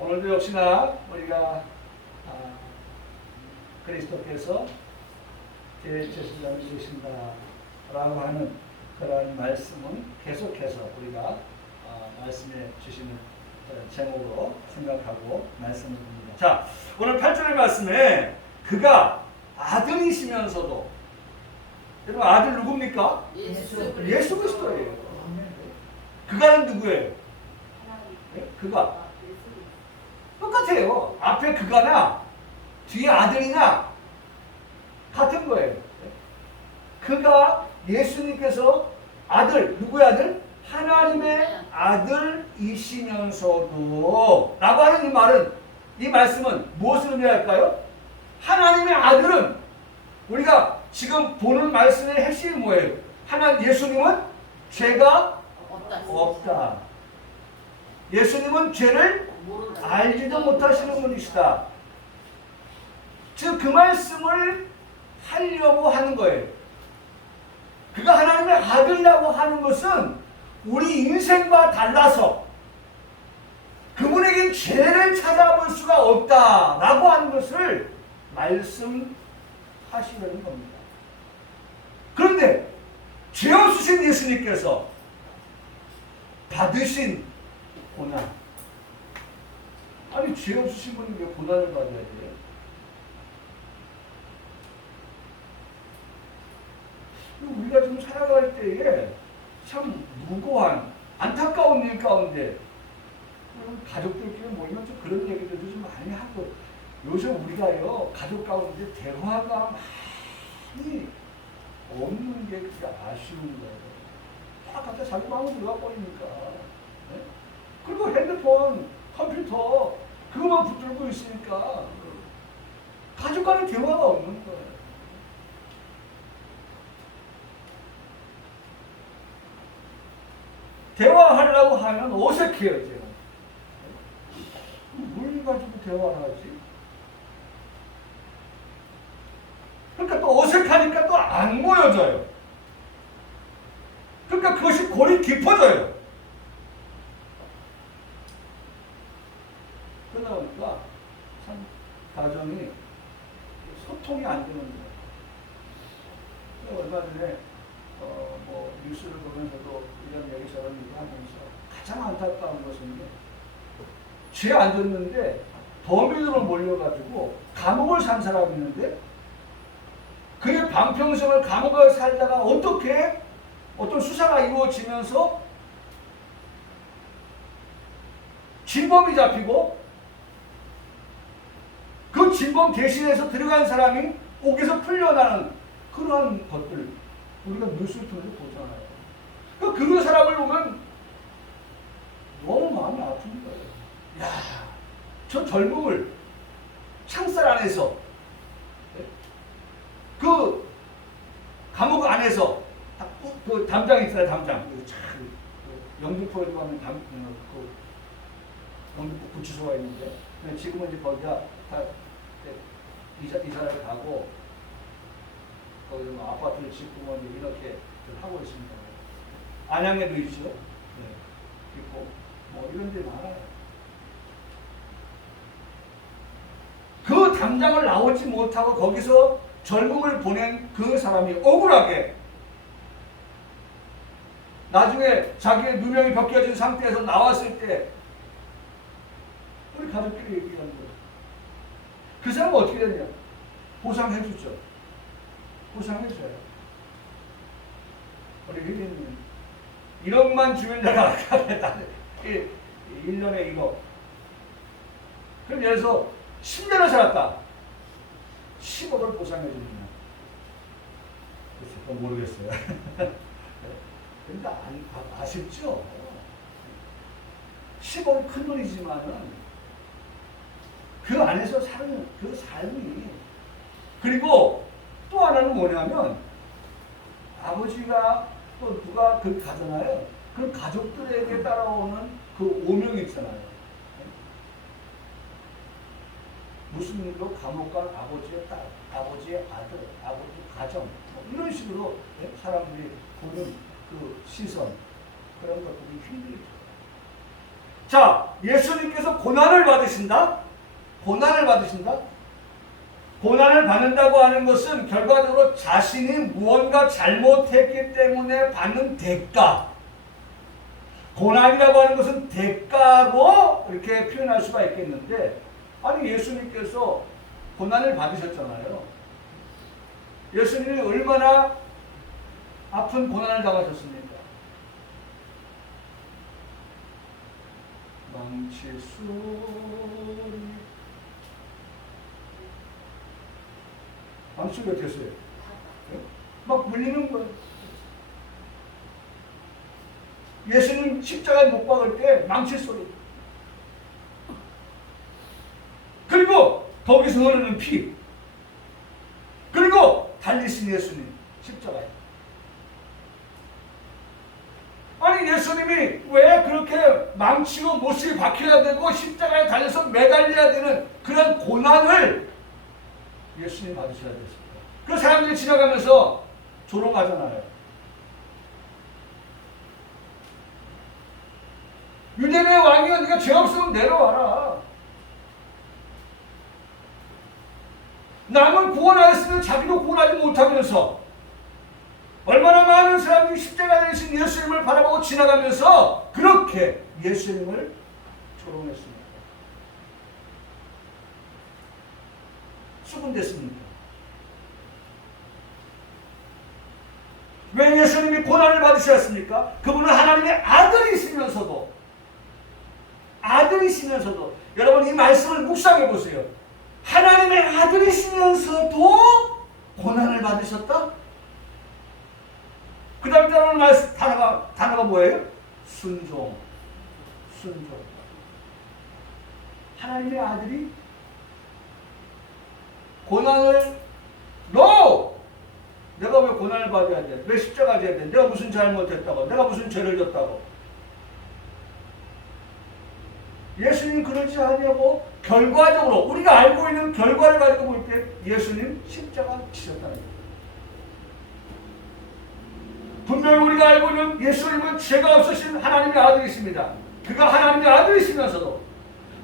오늘도 역시나 우리가 그리스도께서 제 제사장이 되신다라고 하는 그런 말씀은 계속해서 우리가 말씀해 주시는 제목으로 생각하고 말씀을 듭니다. 자, 오늘 8절의 말씀에 그가 아들이시면서도, 여러분 아들 누굽니까? 예수 그리스도예요. 그가는 누구예요? 그가 똑같아요. 앞에 그가나 뒤에 아들이나 같은 거예요. 그가 예수님께서 아들, 누구의 아들? 하나님의 아들이시면서도 라고 하는 이 말은, 이 말씀은 무엇을 의미할까요? 하나님의 아들은, 우리가 지금 보는 말씀의 핵심이 뭐예요? 예수님은 죄가 없다. 예수님은 죄를 알지도 못하시는 분이시다. 즉 그 말씀을 하려고 하는 거예요. 그가 하나님의 아들이라고 하는 것은 우리 인생과 달라서 그분에겐 죄를 찾아볼 수가 없다라고 하는 것을 말씀하시려는 겁니다. 그런데 죄 없으신 예수님께서 받으신 고난, 아니 죄 없으신 분이 왜 고난을 받아야 돼요? 우리가 좀 살아갈 때에 참 무고한 안타까운 일 가운데 가족들끼리 모이면 좀 그런 얘기들도 좀 많이 하고, 요즘 우리가요 가족 가운데 대화가 많이 없는 게 그게 아쉬운 거예요. 다 각자 자기 마음으로 들어가 버리니까. 네? 그리고 핸드폰, 컴퓨터 그것만 붙들고 있으니까 가족 간의 대화가 없는 거예요. 대화하려고 하면 어색해요, 제가. 뭘 가지고 대화를 하지? 그러니까 또 어색하니까 또 안 모여져요. 그러니까 그것이 골이 깊어져요. 그러다 보니까 참 가정이 소통이 안 되는 거예요. 얼마 전에 뉴스를 보면서도 이런 얘기 저런 얘기 하면서 가장 안타까운 것은 죄 안 졌는데 범인으로 몰려가지고 감옥을 산 사람이 있는데, 그의 반평생을 감옥에 살다가 어떻게 어떤 수사가 이루어지면서 진범이 잡히고 그 진범 대신해서 들어간 사람이 옥에서 풀려나는 그러한 것들 우리가 뉴스를 통해서 보잖아요. 그 사람을 보면 너무 마음이 아픈 거예요. 야, 저 젊음을 창살 안에서, 그 감옥 안에서 그 담장 있잖아요, 담장. 영등포에 가면 영등포 구치소가 있는데, 지금은 이제 거기가 다 이사를 가고 거기 아파트를 짓고 뭐 이렇게 하고 있습니다. 안양에도 있죠. 네. 있고 뭐 이런 데 많아요. 그 담장을 나오지 못하고 거기서 젊음을 보낸 그 사람이 억울하게 나중에 자기의 누명이 벗겨진 상태에서 나왔을 때 우리 가족끼리 얘기하는 거예요. 그 사람은 어떻게 됐냐? 보상해주죠. 보상해줘요. 우리 회장님 1억만 주면 내가 하겠다. 1년에 1억. 그럼 예를 들어서 10년을 살았다. 10억을 보상해줍니다. 그건 모르겠어요. 그러니까 아쉽죠? 10억이 큰 돈이지만은 그 안에서 사는 그 삶이, 그리고 또 하나는 뭐냐면 아버지가 또 누가 그 가잖아요. 그 가족들에게 따라오는 그 오명이 있잖아요. 무슨 일로 감옥 간 아버지의 딸, 아버지의 아들, 아버지 가정, 뭐 이런 식으로 사람들이 보는 그 시선, 그런 것들이 힘들죠. 자, 예수님께서 고난을 받으신다? 고난을 받으신다? 고난을 받는다고 하는 것은 결과적으로 자신이 무언가 잘못했기 때문에 받는 대가. 고난이라고 하는 것은 대가로 이렇게 표현할 수가 있겠는데, 아니 예수님께서 고난을 받으셨잖아요. 예수님이 얼마나 아픈 고난을 당하셨습니까? 망치 소리. 망치가 됐어요. 막 물리는 거예요. 예수님 십자가에 못 박을 때 망치 소리. 그리고 거기서 흐르는 피. 그리고 달리신 예수님 십자가에. 아니 예수님이 왜 그렇게 망치고 못이 박혀야 되고 십자가에 달려서 매달려야 되는 그런 고난을 예수님이 받으셔야 됐습니다. 그 사람들이 지나가면서 조롱하잖아요. 유대인의 왕이여 네가 죄 없으면 내려와라. 남을 구원하였으면 자기도 구원하지 못하면서 얼마나 많은 사람들이 십자가에 달리신 예수님을 바라보고 지나가면서 그렇게 예수님을 조롱했습니다. 수군댔습니다. 왜 예수님이 고난을 받으셨습니까? 그분은 하나님의 아들이시면서도 여러분 이 말씀을 묵상해 보세요. 하나님의 아들이시면서도 고난을 받으셨다? 그 다음에 따라오는 단어가 뭐예요? 순종. 하나님의 아들이 고난을 내가 왜 고난을 받아야 돼? 왜 십자가 져야 돼? 내가 무슨 잘못했다고? 내가 무슨 죄를 졌다고? 예수님 그러지 않냐고 결과적으로 우리가 알고 있는 결과를 가지고 볼 때 예수님 십자가 지셨다는 거예요. 분명히 우리가 알고 있는 예수님은 죄가 없으신 하나님의 아들이십니다. 그가 하나님의 아들이시면서도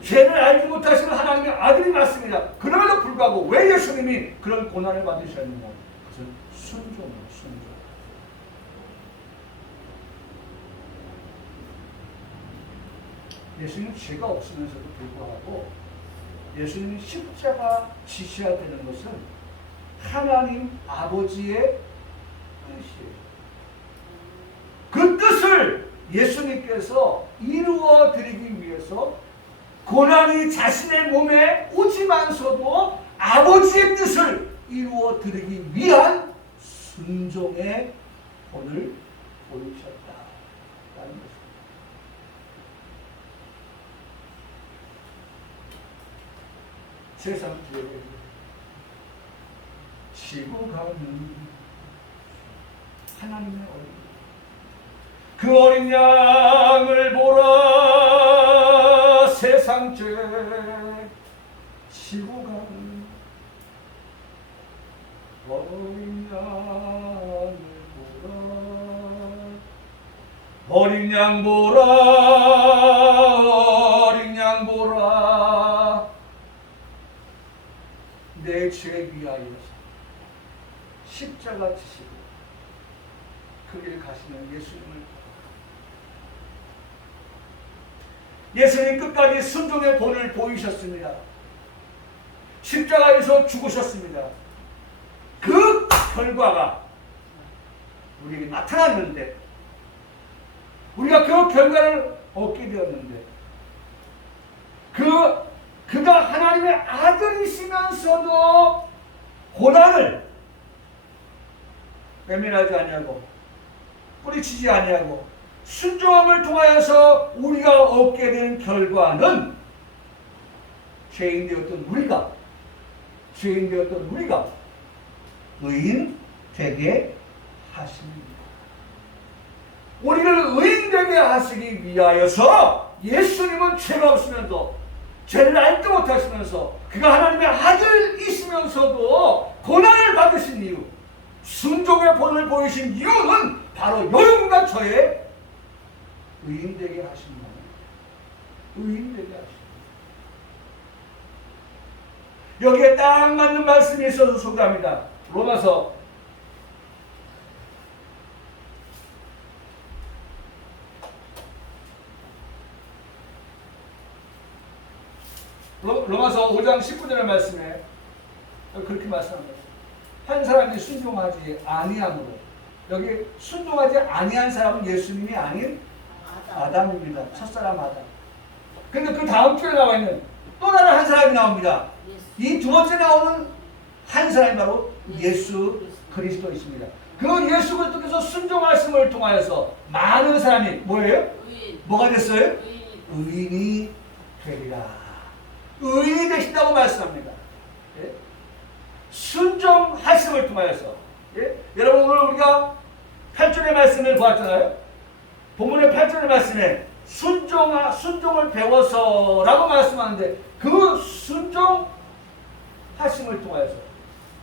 죄를 알지 못하시는 하나님의 아들이 맞습니다. 그럼에도 불구하고 왜 예수님이 그런 고난을 받으셨느냐? 그것은 순종. 예수님 죄가 없으면서도 불구하고 예수님이 십자가 지셔야 되는 것은 하나님 아버지의 뜻이에요. 그 뜻을 예수님께서 이루어 드리기 위해서 고난이 자신의 몸에 오지만서도 아버지의 뜻을 이루어 드리기 위한 순종의 본을 보이셨다라는 것입니다. 세상 죄 지고 가는 하나님의 어린 그 어린 양을 보라. 세상 죄 지고 가는 어린 양을 보라. 어린 양 보라. 어린 양 보라. 내 죄 위하여서 십자가 지시고 그 길 가시는 예수님 끝까지 순종의 본을 보이셨습니다. 십자가에서 죽으셨습니다. 그 결과가 우리에게 나타났는데 우리가 그 결과를 얻게 되었는데 그가 하나님의 아들이시면서도 고난을 외면하지 아니하고 뿌리치지 아니하고 순종함을 통하여서 우리가 얻게 된 결과는 죄인 되었던 우리가 의인 되게 하십니다. 우리를 의인 되게 하시기 위하여서 예수님은 죄가 없으면서 죄를 알지 못하시면서 그가 하나님의 아들이시면서도 고난을 받으신 이유, 순종의 본을 보이신 이유는 바로 여러분과 저의 의인 되게 하신 겁니다. 의인되게 하시고. 여기에 딱 맞는 말씀이 있어서 소개합니다. 로마서 5장 19절의 말씀에 그렇게 말씀합니다. 한 사람이 순종하지 아니함으로, 여기 순종하지 아니한 사람은 예수님이 아닌 아담입니다. 첫사람 아담. 근데 그 다음 주에 나와 있는 또 다른 한 사람이 나옵니다. 이 두 번째 나오는 한 사람이 바로 예수 그리스도이십니다. 그 예수 그리스도께서 순종하심을 통하여서 많은 사람이 뭐예요? 뭐가 됐어요? 의인이 되리라. 의인이 되신다고 말씀합니다. 예? 순종하심을 통하여서. 예? 여러분 오늘 우리가 8절의 말씀을 보았잖아요. 본문의 8절의 말씀에 순종을 배워서 라고 말씀하는데, 그 순종하심을 통하여서,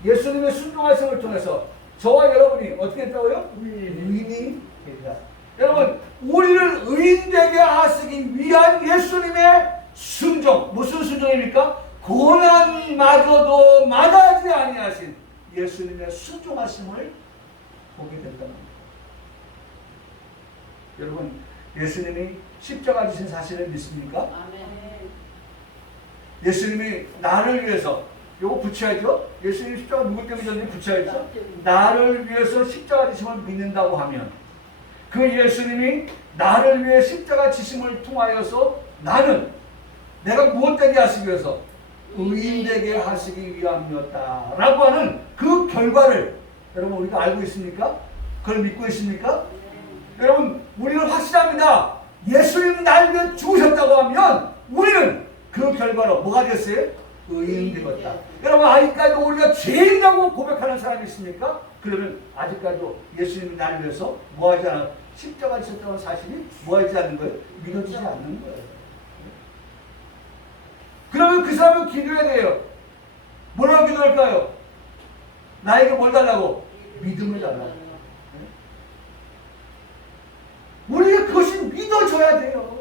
예수님의 순종하심을 통해서 저와 여러분이 어떻게 했다고요? 의인이 되리라. 여러분, 우리를 의인되게 하시기 위한 예수님의 순종, 무슨 순종입니까? 고난마저도 마다하지 아니하신 예수님의 순종하심을 보게 된다는 겁니다. 여러분, 예수님이 십자가 지신 사실을 믿습니까? 아멘. 예수님이 나를 위해서, 요거 붙여야죠. 예수님 십자가 누구 때문에 졌는지 붙여야죠. 나를 위해서 십자가 지심을 믿는다고 하면, 그 예수님이 나를 위해 십자가 지심을 통하여서 나는 내가 무엇 되게 하시기 위해서? 의인 되게 하시기 위함이었다 라고 하는 그 결과를 여러분 우리가 알고 있습니까? 그걸 믿고 있습니까? 여러분, 우리는 확실합니다. 예수님 날 위해 죽으셨다고 하면 우리는 그 결과로 뭐가 됐어요? 의인 되었다. 여러분, 아직까지도 우리가 죄인이라고 고백하는 사람이 있습니까? 그러면 아직까지도 예수님이 날 위해서 뭐하지 않아? 십자가 지셨다는 사실이 뭐하지 않는 거예요? 믿어지지 않는 거예요. 그러면 그 사람은 기도해야 돼요. 뭐라고 기도할까요? 나에게 뭘 달라고? 믿음을 달라고. 우리가 그것이 믿어져야 돼요.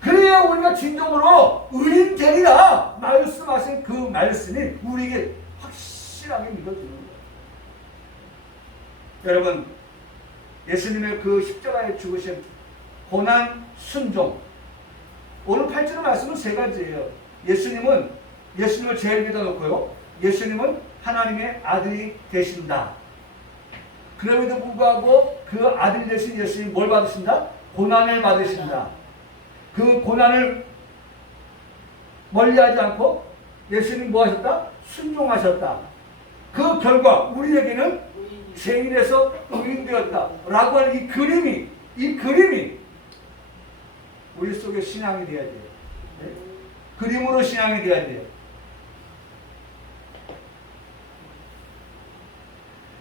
그래야 우리가 진정으로 의인 되리라 말씀하신 그 말씀이 우리에게 확실하게 믿어지는 거예요. 여러분, 예수님의 그 십자가에 죽으신 고난, 순종, 오늘 8절의 말씀은 세 가지예요. 예수님을 제일 위에다 놓고요. 예수님은 하나님의 아들이 되신다. 그럼에도 불구하고 그 아들이 되신 예수님이 뭘 받으신다? 고난을 받으신다. 그 고난을 멀리하지 않고 예수님이 뭐 하셨다? 순종하셨다. 그 결과 우리에게는 죄인에서 의인되었다 라고 하는 이 그림이 우리 속에 신앙이 되어야 돼요. 네? 그림으로 신앙이 되어야 돼요.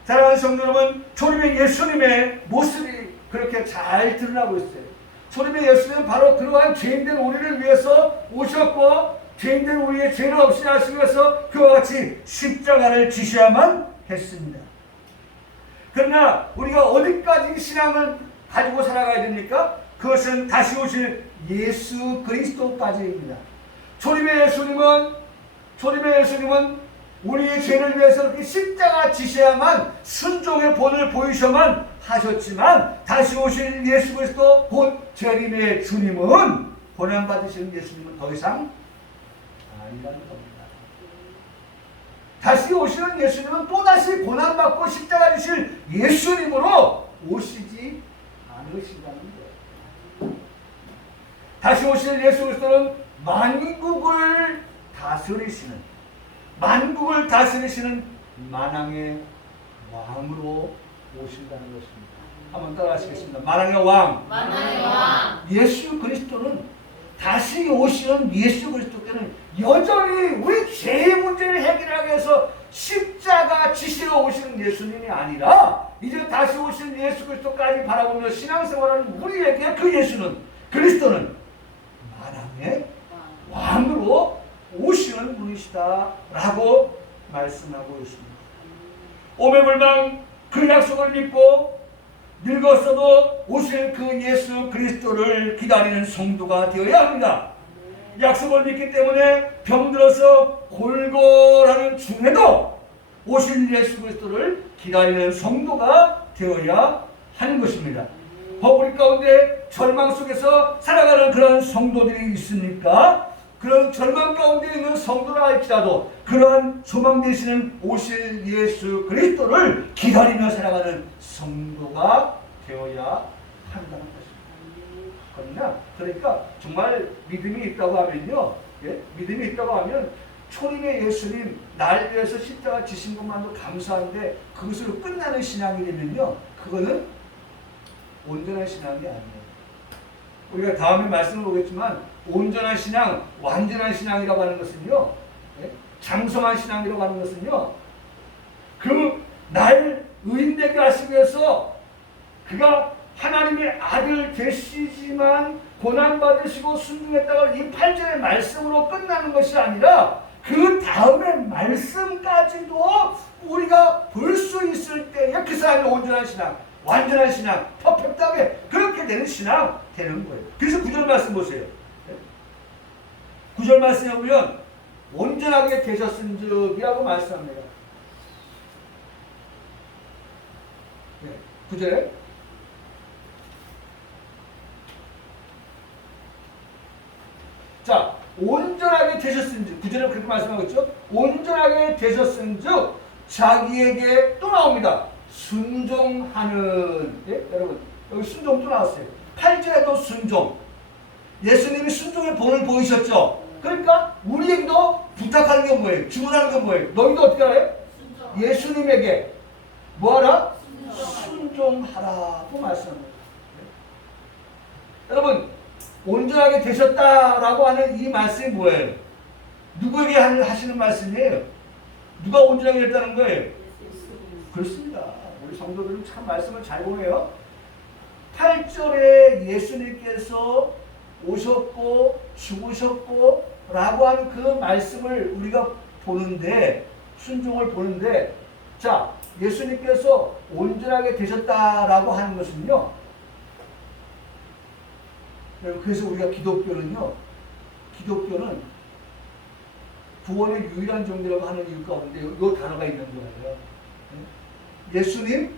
사랑하는 성도 여러분, 초림의 예수님의 모습이 그렇게 잘 드러나고 있어요. 초림의 예수님은 바로 그러한 죄인된 우리를 위해서 오셨고, 죄인된 우리의 죄를 없이 하시기 위해서 그와 같이 십자가를 지셔야만 했습니다. 그러나 우리가 어디까지 신앙을 가지고 살아가야 됩니까? 그것은 다시 오실 예수 그리스도까지입니다. 초림의 예수님은 우리의 죄를 위해서 이렇게 십자가 지셔야만, 순종의 본을 보이셔만 하셨지만, 다시 오실 예수 그리스도 곧 재림의 주님은, 고난받으시는 예수님은 더 이상 아니라는 겁니다. 다시 오시는 예수님은 또다시 고난받고 십자가 지실 예수님으로 오시지 않으신다는 거예요. 다시 오실 예수 그리스도는 만국을 다스리시는 만왕의 왕으로 오신다는 것입니다. 한번 따라하시겠습니다. 만왕의 왕. 예수 그리스도는, 다시 오시는 예수 그리스도께는 여전히 우리 죄의 문제를 해결하기 위해서 십자가 지시러 오시는 예수님이 아니라, 이제 다시 오시는 예수 그리스도까지 바라보며 신앙생활하는 우리에게 그 예수는, 그리스도는 만왕의 왕으로 오시는 분이시다라고 말씀하고 있습니다. 오매불망 그 약속을 믿고 늙었어도 오실 그 예수 그리스도를 기다리는 성도가 되어야 합니다. 약속을 믿기 때문에 병들어서 골골하는 중에도 오실 예수 그리스도를 기다리는 성도가 되어야 하는 것입니다. 우리 가운데 절망 속에서 살아가는 그런 성도들이 있습니까? 그런 절망 가운데 있는 성도라 할지라도 그러한 소망 되시는 오실 예수 그리스도를 기다리며 살아가는 성도가 되어야 한다는 것입니다. 그러니까 정말 믿음이 있다고 하면요, 믿음이 있다고 하면 초림의 예수님 날 위해서 십자가 지신 것만도 감사한데 그것으로 끝나는 신앙이 되면요, 그거는 온전한 신앙이 아니에요. 우리가 다음에 말씀을 보겠지만 온전한 신앙, 완전한 신앙이라고 하는 것은요, 장성한 신앙이라고 하는 것은요, 그 날 의인되게 하시기 위해서 그가 하나님의 아들 되시지만 고난받으시고 순종했다가 이 8절의 말씀으로 끝나는 것이 아니라 그 다음의 말씀까지도 우리가 볼 수 있을 때에 그 사람이 온전한 신앙, 완전한 신앙, 퍼펙트하게 그렇게 되는 신앙 되는 거예요. 그래서 9절 말씀 보세요. 9절 말씀에 보면 온전하게 되셨은즉이라고 말씀합니다. 9절에 자, 온전하게 되셨은즉 9절에 그렇게 말씀하고 있죠. 온전하게 되셨은즉 자기에게 또 나옵니다. 순종하는, 여러분 여기 순종 또 나왔어요. 8절에도 순종. 예수님이 순종의 본을 보이셨죠. 그러니까 우리에게도 부탁하는 게 뭐예요? 주문하는 게 뭐예요? 너희도 어떻게 하래? 예수님에게 뭐하라? 순종하라고 말씀합니다. 여러분 온전하게 되셨다라고 하는 이 말씀이 뭐예요? 누구에게 하시는 말씀이에요? 누가 온전하게 됐다는 거예요? 그렇습니다. 우리 성도들은 참 말씀을 잘 보네요. 8절에 예수님께서 오셨고 죽으셨고 라고 하는 그 말씀을 우리가 보는데, 순종을 보는데, 자, 예수님께서 온전하게 되셨다라고 하는 것은요, 그래서 우리가 기독교는 구원의 유일한 종교라고 하는 이유 가운데 이 단어가 있는 거예요. 예수님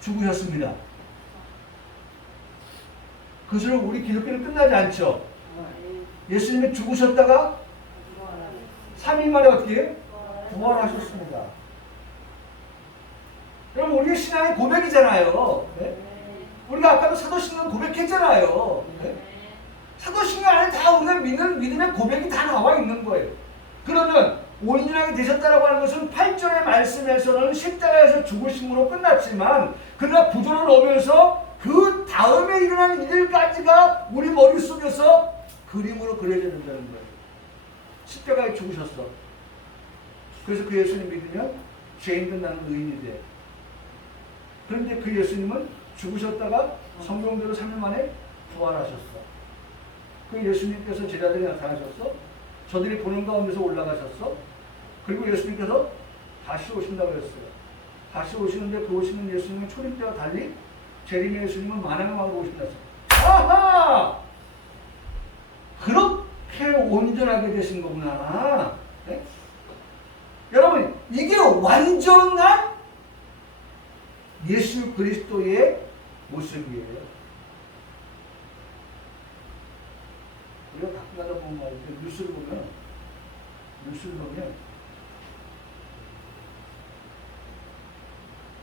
죽으셨습니다. 그것으로 우리 기독교는 끝나지 않죠. 예수님이 죽으셨다가 3일 만에 어떻게 해요? 부활하셨습니다. 여러분 우리의 신앙의 고백이잖아요. 네? 우리가 아까도 사도신경 고백했잖아요. 네? 사도신경 안에 다 우리가 믿는 믿음의 고백이 다 나와 있는 거예요. 그러면 온전하게 되셨다라고 하는 것은 8절의 말씀에서는 십자가에서 죽으심으로 끝났지만, 그러나 구절을 오면서 그 다음에 일어나는 일들까지가 우리 머릿속에서 그림으로 그려져 된다는 거예요. 십자가에 죽으셨어. 그래서 그 예수님 믿으면 죄인된 나는 의인이 돼. 그런데 그 예수님은 죽으셨다가 성경대로 3일 만에 부활하셨어. 그 예수님께서 제자들이 나타나셨어. 저들이 보는 가운데서 올라가셨어. 그리고 예수님께서 다시 오신다고 했어요. 다시 오시는데 그 오시는 예수님은 초림 때와 달리 재림의 예수님은 만왕왕으로 오신다 했어요. 아하! 그렇게 온전하게 되신 거구나. 네? 여러분, 이게 완전한 예수 그리스도의 모습이에요. 우리가 가끔 가다 보면 말이죠. 뉴스를 보면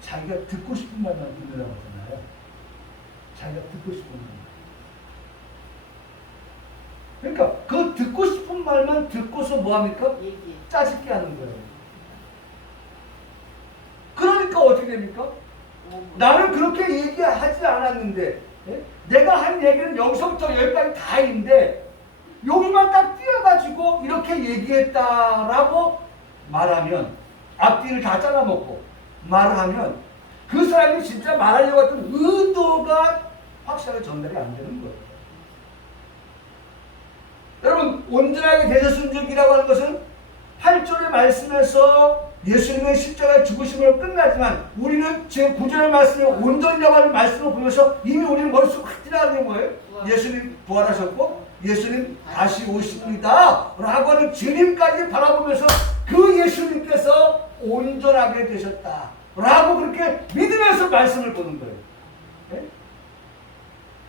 자기가 듣고 싶은 말만 듣는다고 하잖아요. 자기가 듣고 싶은 말. 그러니까 그 듣고 싶은 말만 듣고서 뭐합니까? 짜증게 하는 거예요. 그러니까 어떻게 됩니까? 나는 그렇게 얘기하지 않았는데, 내가 한 얘기는 여기서부터 여기까지 다 있는데 여기만 딱 띄어가지고 이렇게 얘기했다라고 말하면, 앞뒤를 다 잘라먹고 말을 하면 그 사람이 진짜 말하려고 했던 의도가 확실하게 전달이 안 되는 거예요. 여러분, 온전하게 되셨은즉이라고 하는 것은 8절의 말씀에서 예수님의 십자가의 죽으심으로 끝나지만 우리는 제 구절의 말씀을 온전이라고 말씀을 보면서 이미 우리는 머릿속에 확 지나가는 거예요. 예수님 부활하셨고 예수님 다시 오십니다 라고 하는 주님까지 바라보면서 그 예수님께서 온전하게 되셨다 라고 그렇게 믿으면서 말씀을 보는 거예요. 네?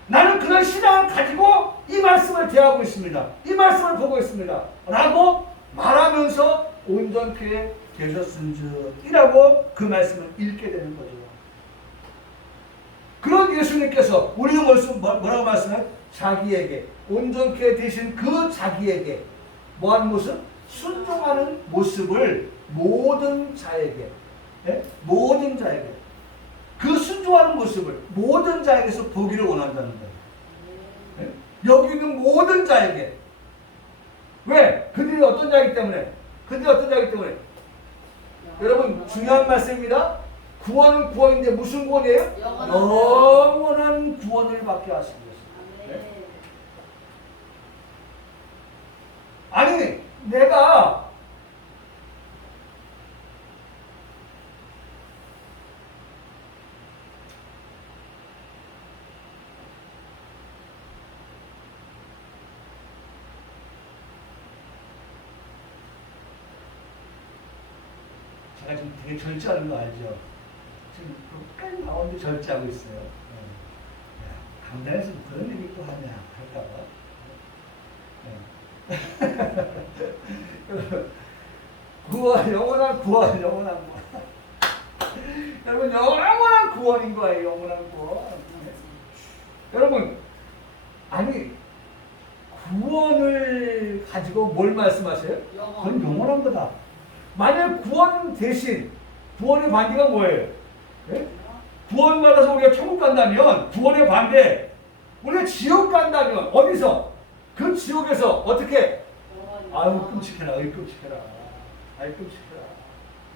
나는 그런 신앙을 가지고 이 말씀을 대하고 있습니다. 이 말씀을 보고 있습니다 라고 말하면서 온전케 되셨은지이라고 그 말씀을 읽게 되는 거죠. 그런 예수님께서 우리가 뭐라고 말씀해요? 자기에게 온전케 되신 그 자기에게 뭐하는 모습? 순종하는 모습을 모든 자에게, 네? 모든 자에게 그 순종하는 모습을 모든 자에게서 보기를 원한다는 거예요. 네? 여기 있는 모든 자에게. 왜? 그들이 어떤 자이기 때문에? 그들이 어떤 자이기 때문에? 여러분 중요한 말씀입니다. 구원은 구원인데 무슨 구원이에요? 영원한 구원을 받게 하신 것입니다. 네? 아니 내가 제가 지금 되게 절제하는 거 알죠? 지금 끝까지 나오는데 절제하고 있어요. 강단에서 그런 얘기 또 하냐 할까봐. 구원, 영원한 구원, 영원한 구원. 여러분 영원한 구원인 거예요. 영원한 구원. 여러분 아니 구원을 가지고 뭘 말씀하세요? 그건 영원한 거다. 만약 구원 대신 구원의 반대가 뭐예요? 네? 구원 받아서 우리가 천국 간다면 구원의 반대 우리가 지옥 간다면 어디서? 그 지옥에서 어떻게? 아유 끔찍해라. 아유 끔찍해라. 아유 끔찍해라.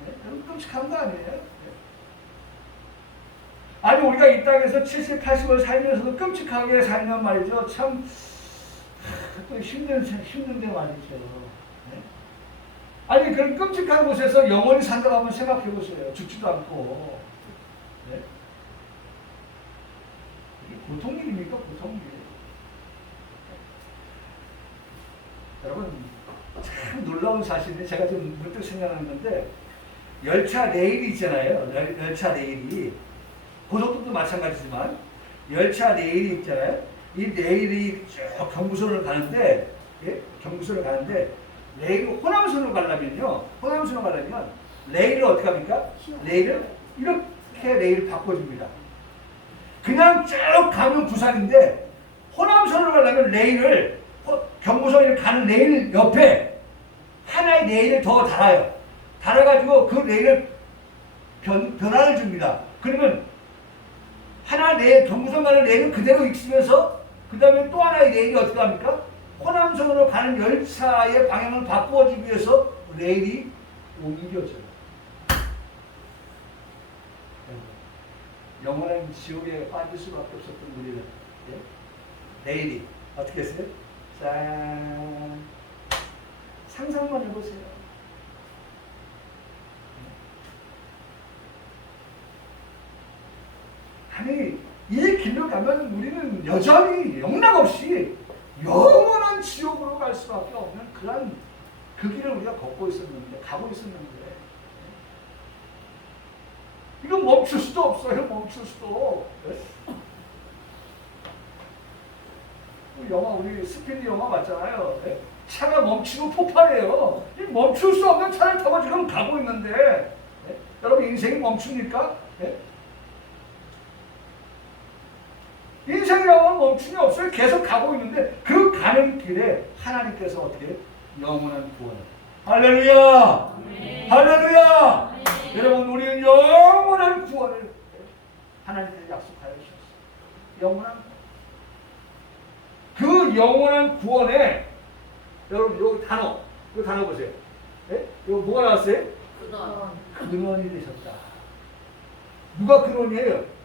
네? 끔찍한 거 아니에요? 네? 아니 우리가 이 땅에서 70, 80을 살면서도 끔찍하게 살면 말이죠. 참 또 힘든데 말이죠. 아니 그런 끔찍한 곳에서 영원히 산다고 한번 생각해 보세요. 죽지도 않고. 네? 이게 보통 일입니까? 보통 일. 여러분 참 놀라운 사실인데 제가 지금 문득 생각하는 건데 열차 레일이 있잖아요. 열차 레일이 고속도로도 마찬가지지만 열차 레일이 있잖아요. 이 레일이 쭉 경부선을 가는데 경부선을 가는데 레일을 호남선으로 가려면요. 호남선으로 가려면 레일을 어떻게 합니까? 레일을 이렇게 레일을 바꿔줍니다. 그냥 쭉 가면 부산인데 호남선으로 가려면 레일을 경부선을 가는 레일 옆에 하나의 레일을 더 달아요. 달아가지고 그 레일을 변화를 줍니다. 그러면 하나 레일, 경부선 가는 레일은 그대로 있으면서 그 다음에 또 하나의 레일이 어떻게 합니까? 호남선으로 가는 열차의 방향을 바꾸어주기 위해서 레일이 옮겨져요. 영원한 지옥에 빠질 수밖에 없었던 우리는 레일이 어떻게 했어요? 짠 상상만 해보세요. 아니 이 길로 가면 우리는 여전히 영락없이 영원한 지옥으로 갈 수밖에 없는 그런 그 길을 우리가 걷고 있었는데 가고 있었는데 이거 멈출 수도 없어요. 멈출 수도. 영화 우리 스피드 영화 봤잖아요. 차가 멈추고 폭발해요. 멈출 수 없는 차를 타고 지금 가고 있는데 여러분 인생이 멈춥니까? 인생이라고 하면 멈춤이 없어요. 계속 가고 있는데 그 가는 길에 하나님께서 어떻게 영원한 구원을 할렐루야 할렐루야 여러분 우리는 영원한 구원을 하나님께서 약속하여 주셨어요. 영원한 그 영원한 구원에 여러분 요 단어 그 단어 보세요. 이거 뭐가 나왔어요? 근원이 되셨다. 누가 근원이에요?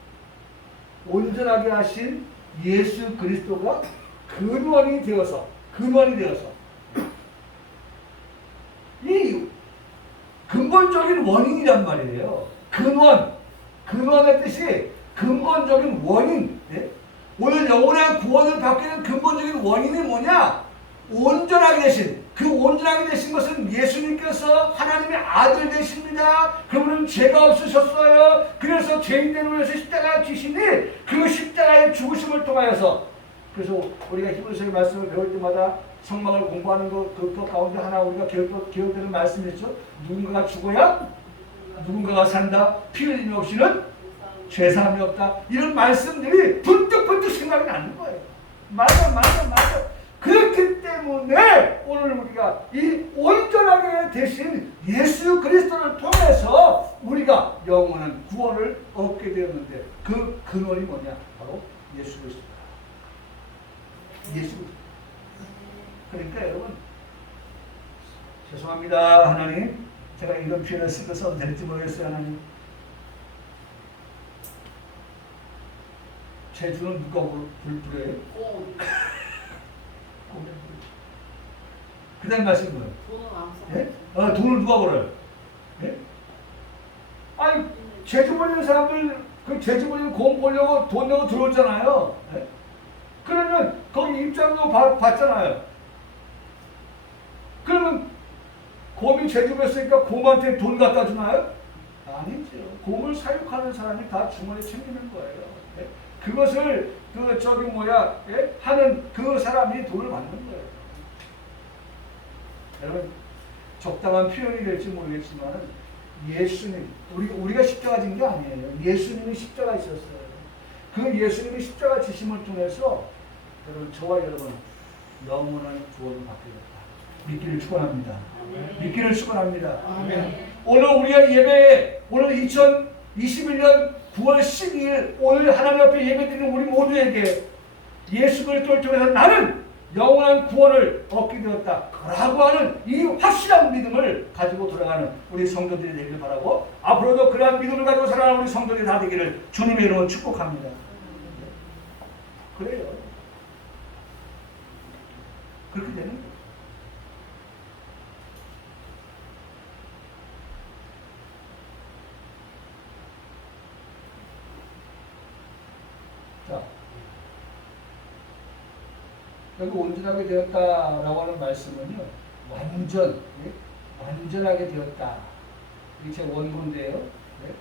온전하게 하신 예수 그리스도가 근원이 되어서 이 근본 근본적인 원인이란 말이에요. 근원의 뜻이 근본적인 원인. 예? 오늘 영원한 구원을 받게 된 근본적인 원인이 뭐냐? 온전하게 되신, 그 온전하게 되신 것은 예수님께서 하나님의 아들 되십니다. 그분은 죄가 없으셨어요. 그래서 죄인들을 위해서 십자가에 지시니 그 십자가의 죽으심을 통하여서, 그래서 우리가 히브리서의 말씀을 배울 때마다 성막을 공부하는 그 가운데 하나 우리가 기억되는 말씀이죠. 누군가가 죽어야 누군가가 산다. 피 흘림이 없이는 죄사함이 없다. 이런 말씀들이 번뜩번뜩 생각이 나는 거예요. 맞아. 그렇기 때문에 오늘 우리가 이 온전하게 되신 예수 그리스도를 통해서 우리가 영원한 구원을 얻게 되었는데, 그 근원이 뭐냐? 바로 예수 그리스도다. 예수. 그러니까 여러분, 죄송합니다 하나님, 제가 이런 표현을 써도 될지 모르겠어요. 하나님, 제주는 누가 불러요? 그 다음 말씀 뭐예요? 돈은 안 예? 돈을 누가 벌어요? 예? 아니, 제주 벌리는 사람들, 그 제주 벌리는 공 벌려고 돈 내고 들어오잖아요. 예? 그러면 거기 입장료 받잖아요. 그러면 곰이 제주 벌었으니까 곰한테 돈 갖다 주나요? 아니죠. 곰을 사육하는 사람이 다 주머니에 챙기는 거예요. 예? 그것을 하는 그 사람이 돈을 받는 거예요. 여러분, 적당한 표현이 될지 모르겠지만 예수님, 우리가 십자가 진 게 아니에요. 예수님이 십자가 지셨어요. 그 예수님이 십자가 지심을 통해서 여러분, 저와 여러분 영원한 구원을 받게 됐다. 믿기를 축원합니다. 믿기를 축원합니다. 오늘 우리의 예배에, 오늘 2021년 9월 12일 오늘 하나님 앞에 예배드리는 우리 모두에게 예수 그리스도를 통해서 나는 영원한 구원을 얻게 되었다 라고 하는 이 확실한 믿음을 가지고 돌아가는 우리 성도들이 되기를 바라고, 앞으로도 그러한 믿음을 가지고 살아가는 우리 성도들이 다 되기를 주님의 이름으로 축복합니다. 그래요. 그렇게 되는 거예요. 자, 여기 온전하게 되었다라고 하는 말씀은요, 완전하게 되었다. 이게 제 원고인데요. 네?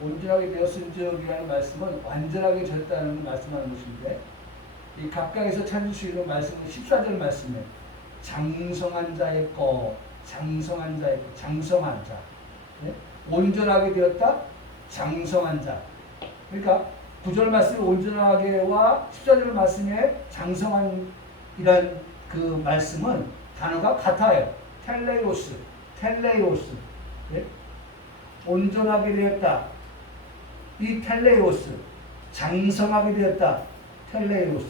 온전하게 되었은지라는 말씀은 완전하게 되었다는 말씀하는 것인데, 이 각각에서 찾을 수 있는 말씀은 14절 말씀이에요. 장성한 자의 것, 장성한 자. 네? 온전하게 되었다, 장성한 자. 그러니까 9절 말씀이 온전하게와 14절 말씀에 장성한이란 그 말씀은 단어가 같아요. 텔레오스. 네? 온전하게 되었다. 이 텔레오스. 장성하게 되었다. 텔레오스.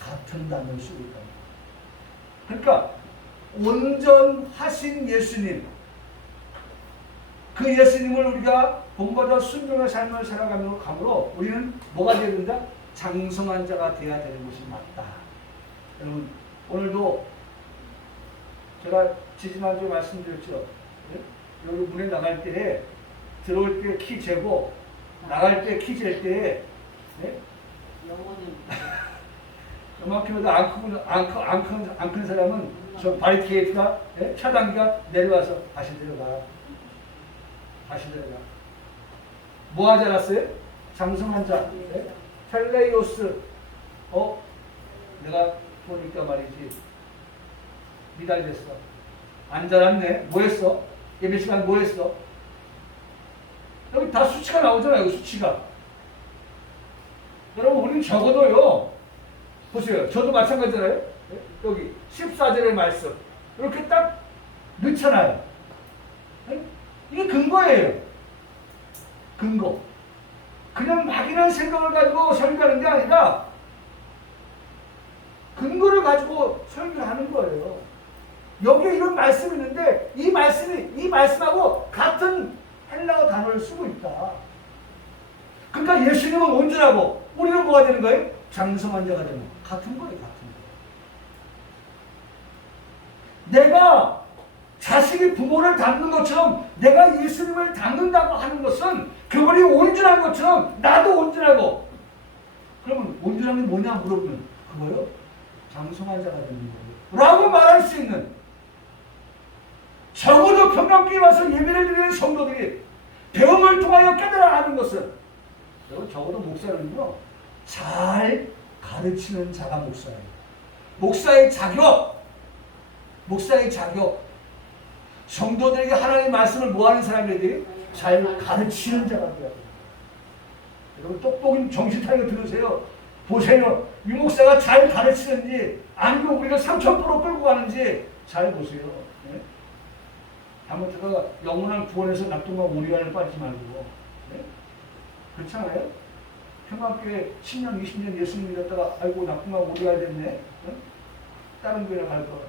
같은 단어를 쓰고 있다. 그러니까 온전하신 예수님, 그 예수님을 우리가 본받아 순종의 삶을 살아감으로 우리는 뭐가 되어야 된다? 장성한 자가 되어야 되는 것이 맞다. 여러분, 오늘도 제가 지지난주에 말씀드렸죠. 네? 여기 문에 나갈 때, 들어올 때 키 재고 나갈 때 키 잴 때, 네? 요만큼도 안 큰 사람은 저 바리케이트가, 네? 차단기가 내려와서 다시 내려가. 뭐 하지 않았어요? 장성한 자. 네? 텔레이오스. 내가 보니까 말이지. 미달됐어. 안 자랐네. 뭐 했어? 예배 시간 뭐 했어? 여기 다 수치가 나오잖아요. 수치가. 여러분, 우리는 적어도요. 보세요. 저도 마찬가지잖아요. 네? 여기 14절의 말씀. 이렇게 딱 넣잖아요. 네? 이게 근거예요. 근거. 그냥 막연한 생각을 가지고 설교하는 게 아니라 근거를 가지고 설교하는 거예요. 여기에 이런 말씀이 있는데 이 말씀하고 같은 헬라어 단어를 쓰고 있다. 그러니까 예수님은 온전하고 우리는 뭐가 되는 거예요? 장성한 자가 되는 거예요. 같은 거예요. 내가 자식이 부모를 닮는 것처럼 내가 예수님을 닮는다고 하는 것은 그분이 온전한 것처럼 나도 온전하고. 그러면 온전한 게 뭐냐 물어보면 그거요? 장성한 자가 되는 거예요 라고 말할 수 있는, 적어도 평강교회 와서 예배를 드리는 성도들이 배움을 통하여 깨달아 하는 것은, 적어도 목사는요 잘 가르치는 자가 목사예요. 목사의 자격, 성도들에게 하나님의 말씀을 뭐하는 사람들이 잘 가르치는 자가 되어야 돼요. 여러분 똑똑히 정신 차리고 들으세요. 보세요. 이 목사가 잘 가르치는지 아니면 우리가 3,000% 끌고 가는지 잘 보세요. 네? 잘못하다가 영원한 구원에서 납동과 오리간을 빠지지 말고. 네? 그렇잖아요? 평강교회 10년 20년 예수님 믿었다가 아이고 납동과 오리간 됐네. 네? 다른 교회나 갈 거.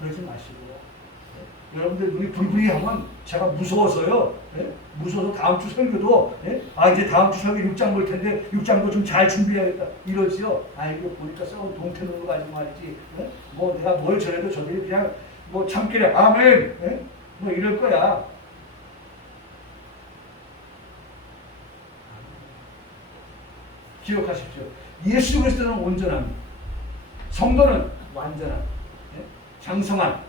그러지 마시고요. 네? 여러분들 눈이 불불이하면 제가 무서워서요. 네? 무서워서 다음 주 설교도 네? 이제 다음 주 설교 6장 볼 텐데 6장도 좀 잘 준비해야겠다 이러지요. 이거 보니까 싸움 동태는 거 가지고 말이지. 네? 뭐 내가 뭘 전해도 저들이 그냥 뭐 참기래 아멘 네? 뭐 이럴 거야. 기억하십시오. 예수 그리스도는 온전함, 성도는 완전함, 네? 장성함,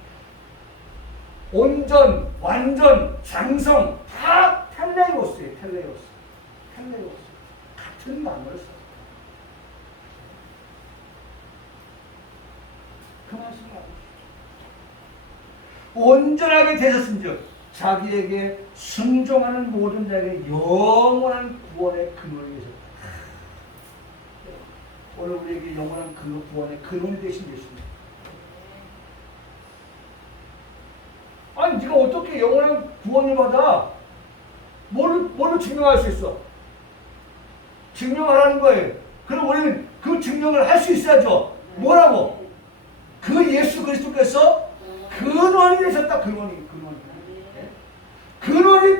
온전, 완전, 장성 다 텔레오스예요. 텔레오스. 같은 단어를 써요. 그 말씀을 알고 온전하게 되셨은즉 자기에게 순종하는 모든 자에게 영원한 구원의 근원이 되셨다. 오늘 우리에게 영원한 구원의 근원이 되신 예수님. 아니 네가 어떻게 영원한 구원을 받아? 뭘로 증명할 수 있어? 증명하라는 거예요. 그럼 우리는 그 증명을 할 수 있어야죠. 뭐라고? 그 예수 그리스도께서 근원이 되셨다. 근원이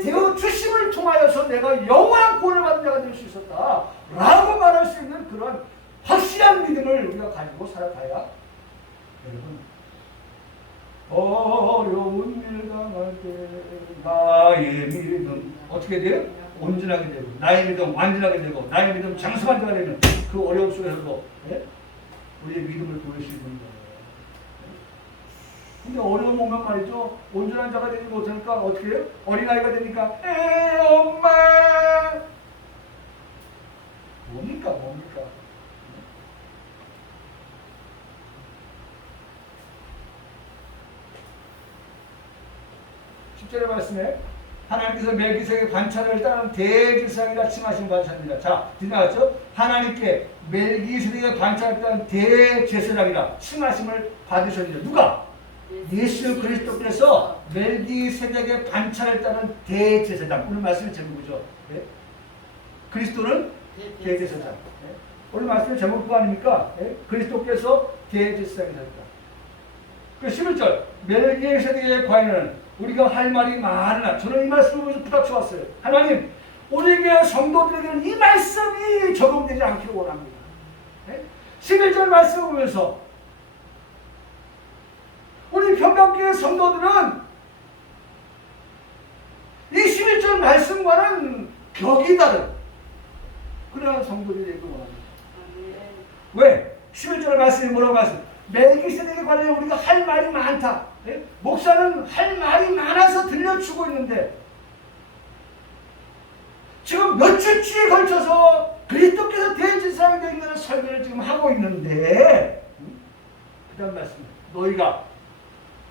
되어 주심을 통하여서 내가 영원한 구원을 받은 자가 될 수 있었다 라고 말할 수 있는 그런 확실한 믿음을 우리가 가지고 살아가야, 여러분 어려운 일 당할 때 나의 믿음 어떻게 돼요? 온전하게 되고 나의 믿음 완전하게 되고 나의 믿음 장성한 자가 되면 그 어려움 속에서도 우리의 믿음을 보일 수 있는 거예요. 근데 어려움 오면 말이죠. 온전한 자가 되지 못하니까 어떻게 해요? 어린아이가 되니까 엄마 뭡니까? 10절의 말씀에 하나님께서 멜기세덱의 관찰을 따른 대제사장이라 칭하신 관찰입니다. 자, 지나갔죠? 하나님께 멜기세덱의 관찰을 따른 대제사장이라 칭하심을 받으셨는데 누가? 예수 그리스도께서 멜기세덱의 관찰을 따른 대제사장. 오늘 말씀의 제목이죠. 네? 그리스도는 대제사장. 네? 오늘 말씀의 제목 그거 아닙니까? 네? 그리스도께서 대제사장이 되셨다. 그 11절 멜기세덱의 관여는 우리가 할 말이 많으나, 저는 이 말씀을 보면서 부닥쳐 왔어요. 하나님, 우리에게 성도들에게는 이 말씀이 적용되지 않기를 원합니다. 네? 11절 말씀을 보면서 우리 평강교회 성도들은 이 11절 말씀과는 격이 다른 그러한 성도들에게 원합니다. 왜? 11절 말씀이 뭐라고 말씀? 멜기세덱에 관하여 우리가 할 말이 많다. 네? 목사는 할 말이 많아서 들려주고 있는데 지금 몇 주치에 걸쳐서 그리스도께서 대제사장이 되는 설교를 지금 하고 있는데 그 다음 말씀 너희가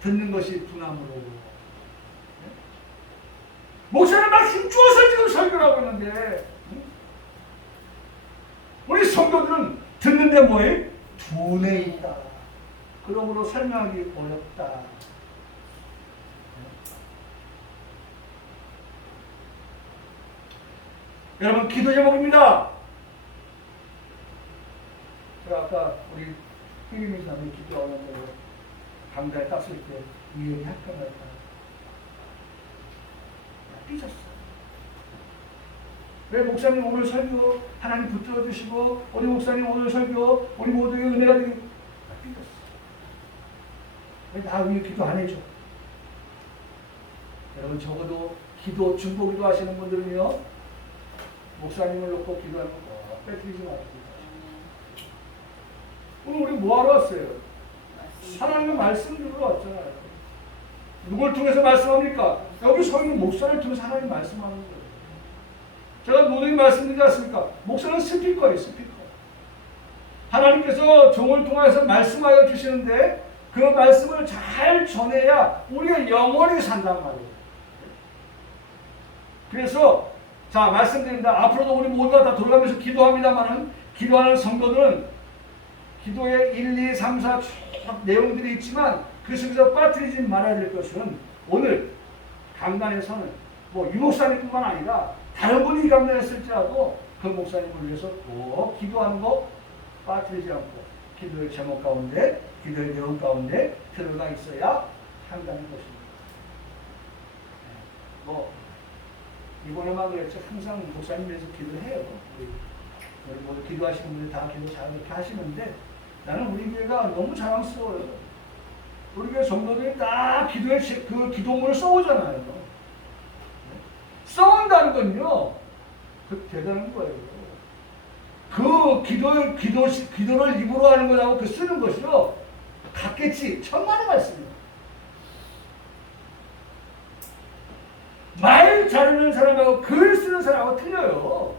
듣는 것이 분함으로 네? 목사는 막 힘주어서 지금 설교를 하고 있는데 우리 성도들은 듣는데 뭐예요? 둔해 있다. 그러므로 설명하기 어렵다. 여러분 기도 제목입니다. 제가 아까 우리 희림이 사람이 기도하는 대로 강단에 땄을 때 이 얘기 할까 말까 삐졌어. 왜 목사님 오늘 설교 하나님 붙들어 주시고 우리 목사님 오늘 설교 우리 모두에게 은혜가 되기 삐졌어. 왜 나 위해 기도 안 해줘? 여러분 적어도 기도, 중보기도 하시는 분들은요, 목사님을 놓고 기도하는 거 빼뜨리지 마세요. 오늘 우리 뭐하러 왔어요? 하나님의 말씀 들으러 왔잖아요. 누굴 통해서 말씀합니까? 여기 서 있는 목사를 통해서 하나님 말씀하는 거예요. 제가 모두에게 말씀드리지 않습니까? 목사는 스피커예요, 스피커. 하나님께서 종을 통해서 말씀하여 주시는데 그 말씀을 잘 전해야 우리가 영원히 산단 말이에요. 그래서 자, 말씀드립니다. 앞으로도 우리 모두가 다 돌아가면서 기도합니다만은 기도하는 성도들은 기도에 1, 2, 3, 4 쭉 내용들이 있지만 그 속에서 빠뜨리지 말아야 될 것은 오늘 강단에서는 뭐 유목사님뿐만 아니라 다른 분이 강단했을지라도 그 목사님을 위해서 꼭 기도하는 거 빠뜨리지 않고 기도의 제목 가운데 기도의 내용 가운데 들어가 있어야 한다는 것입니다. 뭐 이번에만 그랬죠. 항상 목사님 위해서 기도를 해요. 우리 모두 기도하시는 분들 다 기도 잘 이렇게 하시는데 나는 우리 교회가 너무 자랑스러워요. 우리 교회 성도들이 다 기도에 그 기도문을 써오잖아요. 써온다는 건요, 그 대단한 거예요. 그 기도를 입으로 하는 거라고 그 쓰는 것이요, 같겠지. 천만의 말씀이에요. 말 잘하는 사람하고 글 쓰는 사람하고 틀려요.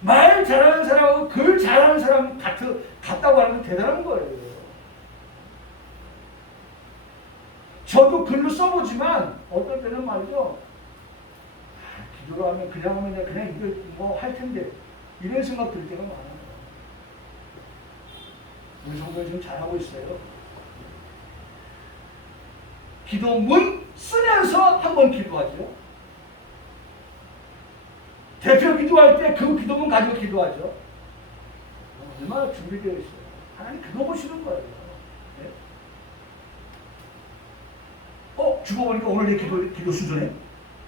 말 잘하는 사람하고 글 잘하는 사람 같다고 하는 건 대단한 거예요. 저도 글로 써보지만 어떨 때는 말이죠. 기도로 하면 그냥 이거 뭐 할 텐데 이런 생각 들 때가 많아요. 우리 성도는 지금 잘하고 있어요. 기도문 쓰면서 한번 기도하죠. 대표 기도할 때 그 기도문 가지고 기도하죠. 얼마나 준비되어 있어요. 하나님 그거 보시는 거예요. 네? 죽어보니까 오늘 내 기도 순서네?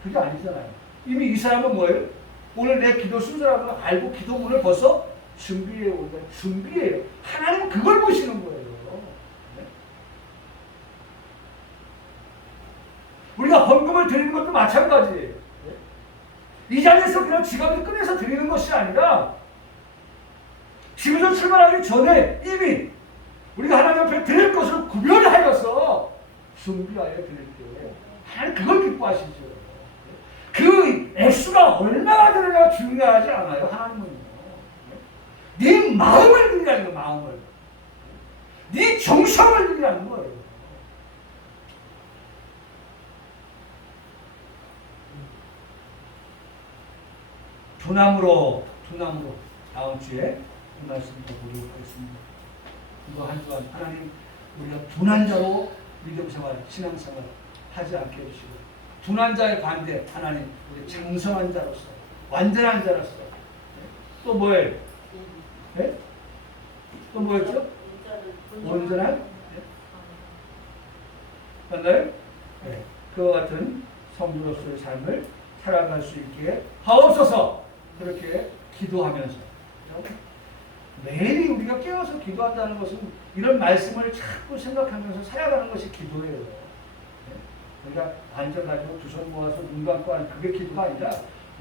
그게 아니잖아요. 이미 이 사람은 뭐예요? 오늘 내 기도 순서라고 알고 기도문을 벌써 준비해 온 거예요. 준비해요. 하나님 그걸 보시는 거예요. 네? 우리가 헌금을 드리는 것도 마찬가지예요. 이 자리에서 그냥 지갑을 꺼내서 드리는 것이 아니라 집에서 출발하기 전에 이미 우리가 하나님 앞에 드릴 것을 구별하여서 준비하여 드릴 때 하나님 그걸 기뻐하시죠. 그 액수가 얼마나 되느냐가 중요하지 않아요. 하나님은요. 네 마음을 드리라는 거예요. 마음을. 네 정성을 드리라는 거예요. 두나무로 다음 주에 이 말씀 더 보도록 하겠습니다. 이거 한 주간 하나님 우리가 둔한 자로 믿음생활, 신앙생활 하지 않게 해주시고 둔한 자의 반대 하나님 우리 장성한 자로서 완전한 자로서 또 뭐예요? 네? 또 뭐였죠? 온전한? 맞나요? 네. 그와 같은 성도로서의 삶을 살아갈 수 있게 하옵소서. 그렇게 기도하면서 매일 우리가 깨어서 기도한다는 것은 이런 말씀을 자꾸 생각하면서 살아가는 것이 기도예요. 그러니까 반절 가지고 두 손 모아서 눈 감고 하는 그게 기도가 아니라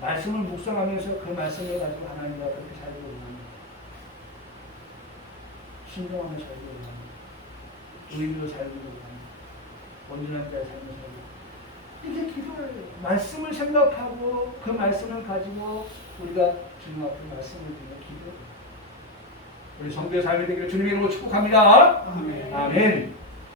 말씀을 묵상하면서 그 말씀을 가지고 하나님과 그렇게 살고 있는 신중하며 살고 있는 의미로 살고 있는 온전한 자의 삶을 살고 이게 기도예요. 말씀을 생각하고 그 말씀을 가지고 우리가 주님 앞에 말씀을 드리는 기도예요. 우리 성도의 삶이 되기를 주님의 이름으로 축복합니다. 아멘. 아멘.